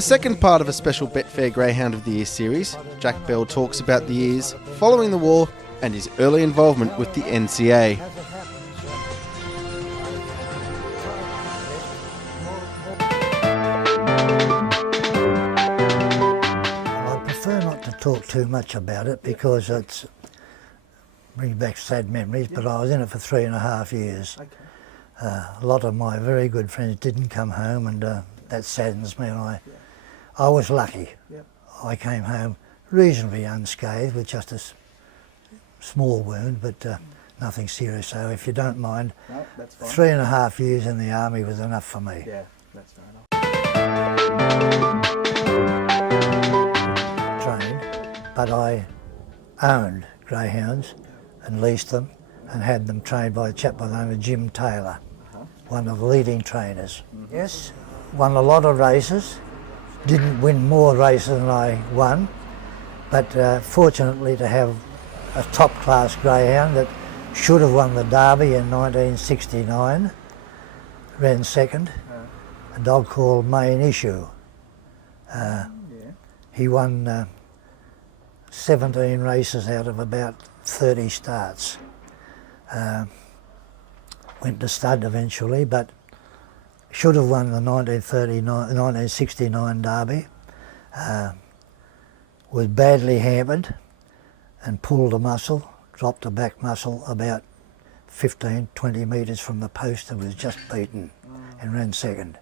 the second part of a special Betfair Greyhound of the Year series, Jack Bell talks about the years following the war and his early involvement with the NCA. I prefer not to talk too much about it because it brings back sad memories, but I was in it for 3.5 years. A lot of my very good friends didn't come home, and that saddens me. I was lucky. I came home reasonably unscathed with just a small wound, but nothing serious. So if you don't mind, no, that's fine. 3.5 years in the army was enough for me. Yeah, that's fair enough. Trained, but I owned greyhounds and leased them and had them trained by a chap by the name of Jim Taylor, one of the leading trainers. Yes, won a lot of races, didn't win more races than I won, but fortunately to have a top class greyhound that should have won the Derby in 1969, ran second, a dog called Main Issue. He won 17 races out of about 30 starts. Went to stud eventually, but should have won the 1969 Derby. Was badly hampered and pulled a muscle, dropped a back muscle about 15-20 metres from the post and was just beaten and ran second.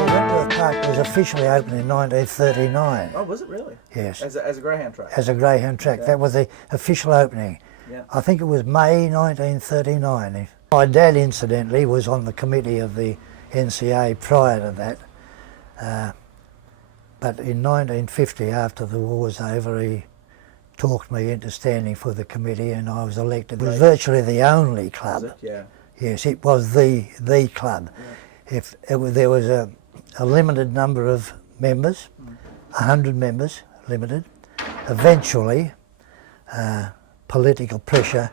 Wentworth Park was officially opened in 1939. Oh, was it really? Yes. As a greyhound track? As a greyhound track. That was the official opening. Yeah. I think it was May 1939. My dad, incidentally, was on the committee of the NCA prior to that. But in 1950, after the war was over, he talked me into standing for the committee and I was elected. It was virtually the only club. Was it? Yeah. Yes, it was the club. Yeah. There was a limited number of members, 100 members, limited. Eventually, political pressure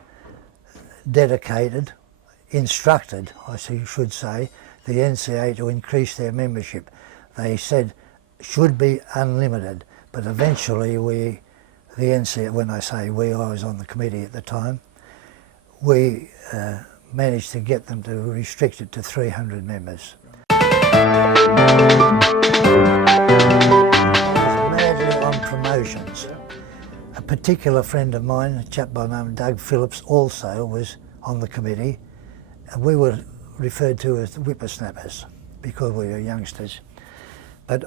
instructed, I should say, the NCA to increase their membership. They said should be unlimited, but eventually the NCA, when I say we, I was on the committee at the time, we managed to get them to restrict it to 300 members. I was madly on promotions. A particular friend of mine, a chap by the name of Doug Phillips, also was on the committee. And we were referred to as the whippersnappers because we were youngsters. But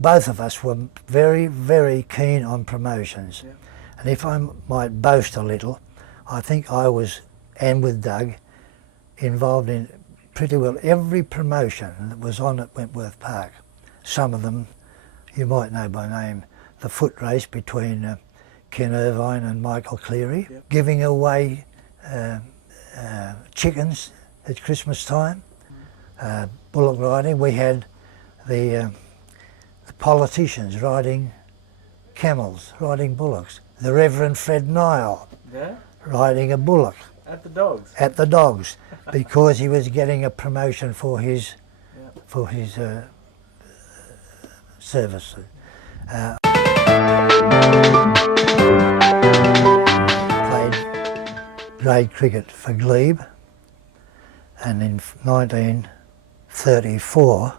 both of us were very, very keen on promotions. Yeah. And if I might boast a little, I think I was, and with Doug, involved in pretty well every promotion that was on at Wentworth Park. Some of them you might know by name. The foot race between Ken Irvine and Michael Cleary, giving away chickens at Christmas time, bullock riding. We had the politicians riding camels, riding bullocks. The Reverend Fred Nile riding a bullock. At the dogs? At the dogs, because he was getting a promotion for his services. Played grade cricket for Glebe, and in 1934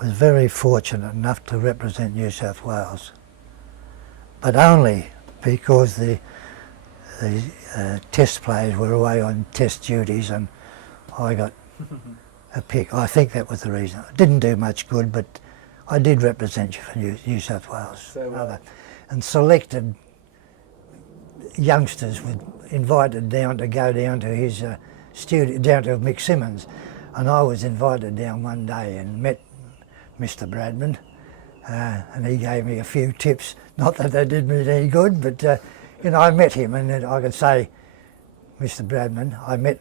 was very fortunate enough to represent New South Wales, but only because the test players were away on test duties and I got a pick. I think that was the reason. I didn't do much good, but I did represent you for New South Wales. So, and selected youngsters were invited down to go down to his studio, down to Mick Simmons, and I was invited down one day and met Mr. Bradman, and he gave me a few tips. Not that they did me any good, but you know, I met him, and I could say, Mr. Bradman, I met